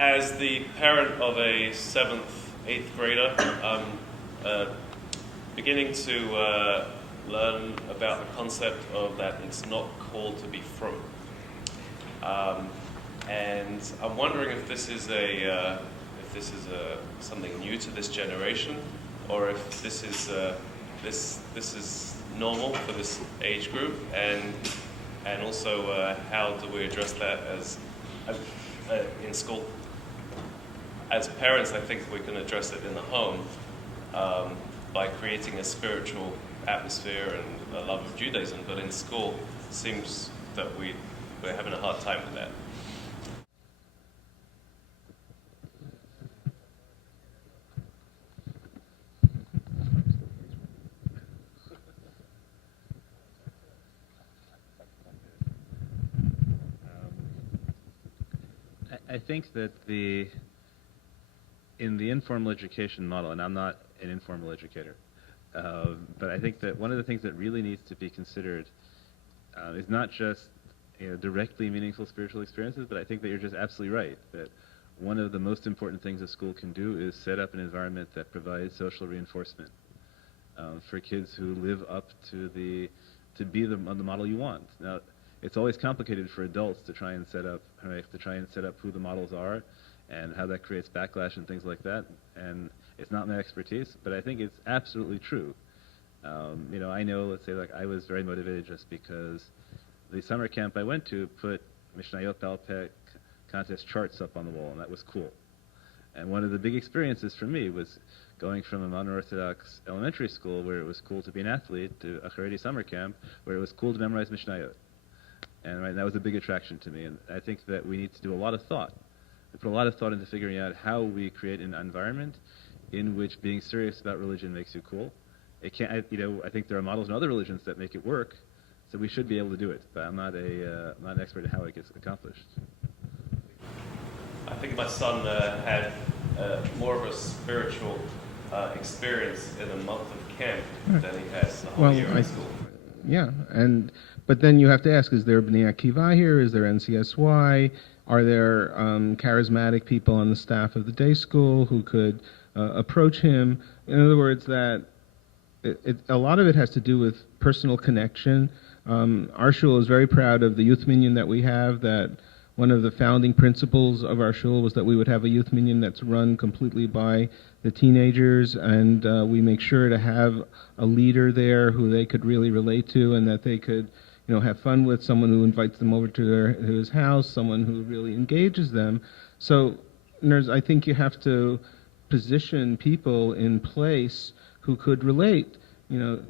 As the parent of a 7th, 8th grader, beginning to learn about the concept of that it's not called to be frum. And I'm wondering if this is something new to this generation, or if this is this is normal for this age group, and also how do we address that as in school? As parents, I think we can address it in the home by creating a spiritual atmosphere and a love of Judaism. But in school, it seems that we're having a hard time with that. I think that in the informal education model, and I'm not an informal educator, but I think that one of the things that really needs to be considered is not just directly meaningful spiritual experiences, but I think that you're just absolutely right, that one of the most important things a school can do is set up an environment that provides social reinforcement for kids who live up to be the model you want. Now, it's always complicated for adults to try and set up who the models are and how that creates backlash and things like that. And it's not my expertise, but I think it's absolutely true. I know, let's say, like I was very motivated just because the summer camp I went to put Mishnayot Baal Peh contest charts up on the wall, and that was cool. And one of the big experiences for me was going from a modern Orthodox elementary school where it was cool to be an athlete to a Haredi summer camp where it was cool to memorize Mishnayot. And that was a big attraction to me. And I think that we need to do a lot of thought. We put a lot of thought into figuring out how we create an environment in which being serious about religion makes you cool. It can't, I think there are models in other religions that make it work, so we should be able to do it. But I'm not an expert in how it gets accomplished. I think my son had more of a spiritual experience in a month of camp than he has the whole year in school. Yeah, but then you have to ask, is there B'nai Akiva here? Is there NCSY? Are there charismatic people on the staff of the day school who could approach him? In other words, that a lot of it has to do with personal connection. Our shul is very proud of the youth minyan that we have, that one of the founding principles of our shul was that we would have a youth minyan that's run completely by the teenagers, and we make sure to have a leader there who they could really relate to and that they could have fun with, someone who invites them over to his house, someone who really engages them. So I think you have to position people in place who could relate. On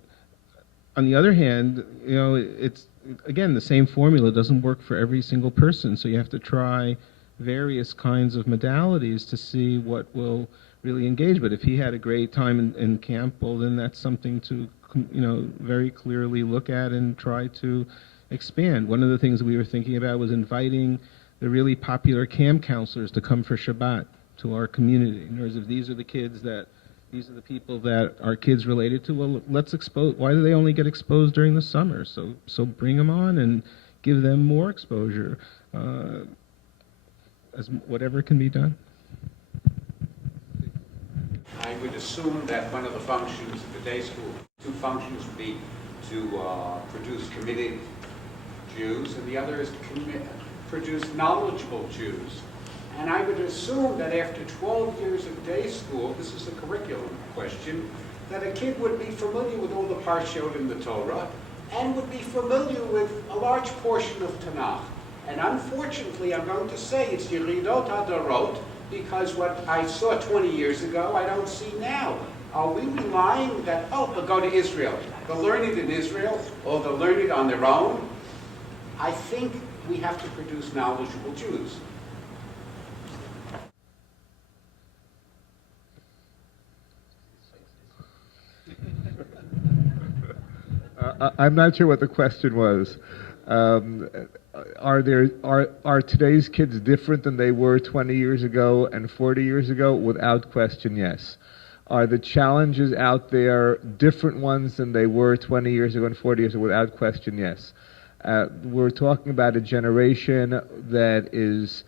the other hand, it's, again, the same formula doesn't work for every single person, so you have to try various kinds of modalities to see what will really engage. But if he had a great time in camp, well, then that's something to very clearly look at and try to expand. One of the things we were thinking about was inviting the really popular camp counselors to come for Shabbat to our community. In other words, if these are the people that our kids related to, well, let's expose. Why do they only get exposed during the summer? So bring them on and give them more exposure, as whatever can be done. I would assume that one of the functions of the day school, two functions would be to produce committed Jews, and the other is to produce knowledgeable Jews. And I would assume that after 12 years of day school, this is a curriculum question, that a kid would be familiar with all the parshot in the Torah and would be familiar with a large portion of Tanakh. And unfortunately, I'm going to say it's Yeridot Hadarot, because what I saw 20 years ago, I don't see now. Are we relying that, they'll go to Israel. They'll learn it in Israel, or they'll learn it on their own? I think we have to produce knowledgeable Jews. I'm not sure what the question was. Are today's kids different than they were 20 years ago and 40 years ago? Without question, yes. Are the challenges out there different ones than they were 20 years ago and 40 years ago? Without question, yes. We're talking about a generation that is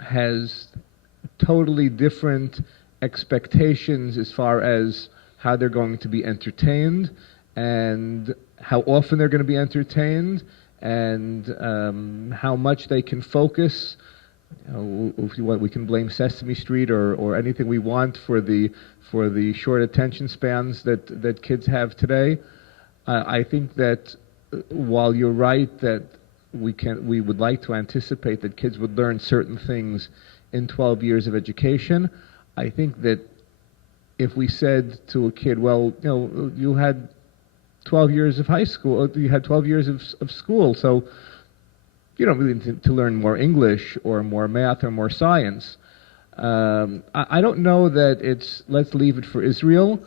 has totally different expectations as far as how they're going to be entertained and how often they're going to be entertained and how much they can focus. If you want, we can blame Sesame Street or anything we want for the short attention spans that kids have today. I think that while you're right that we would like to anticipate that kids would learn certain things in 12 years of education, I think that if we said to a kid, well, you had 12 years of high school, you had 12 years of school, so you don't really need to learn more English or more math or more science. I don't know that it's let's leave it for Israel.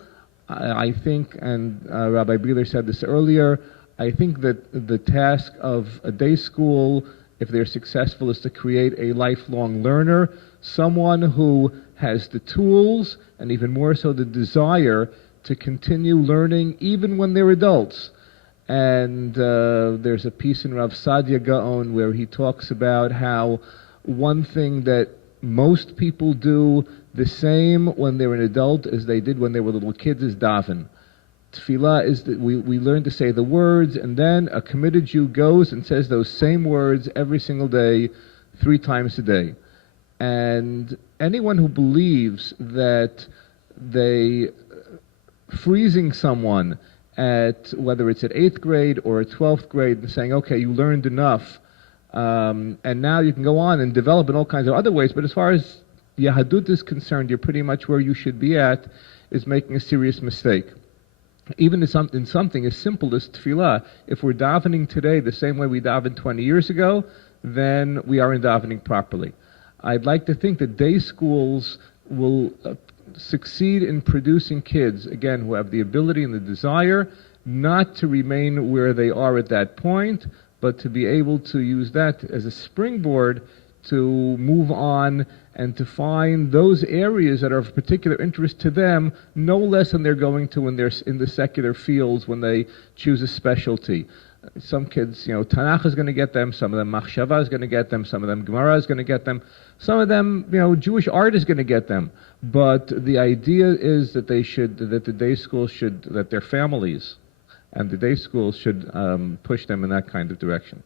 I think, and Rabbi Breeler said this earlier, I think that the task of a day school, if they're successful, is to create a lifelong learner, someone who has the tools and even more so the desire to continue learning even when they're adults. And there's a piece in Rav Sadia Gaon where he talks about how one thing that most people do the same when they're an adult as they did when they were little kids is daven. Tefillah is that we learn to say the words, and then a committed Jew goes and says those same words every single day, 3 times a day. And anyone who believes that freezing someone at, whether it's at 8th grade or at 12th grade, and saying, okay, you learned enough, and now you can go on and develop in all kinds of other ways, but as far as Yahadut is concerned, you're pretty much where you should be at, is making a serious mistake. Even in something as simple as tefillah, if we're davening today the same way we davened 20 years ago, then we aren't davening properly. I'd like to think that day schools will succeed in producing kids, again, who have the ability and the desire not to remain where they are at that point, but to be able to use that as a springboard to move on and to find those areas that are of particular interest to them, no less than they're going to when they're in the secular fields when they choose a specialty. Some kids, Tanakh is going to get them, some of them Machshava is going to get them, some of them Gemara is going to get them, some of them, Jewish art is going to get them. But the idea is that that the day schools that their families and the day schools should push them in that kind of direction.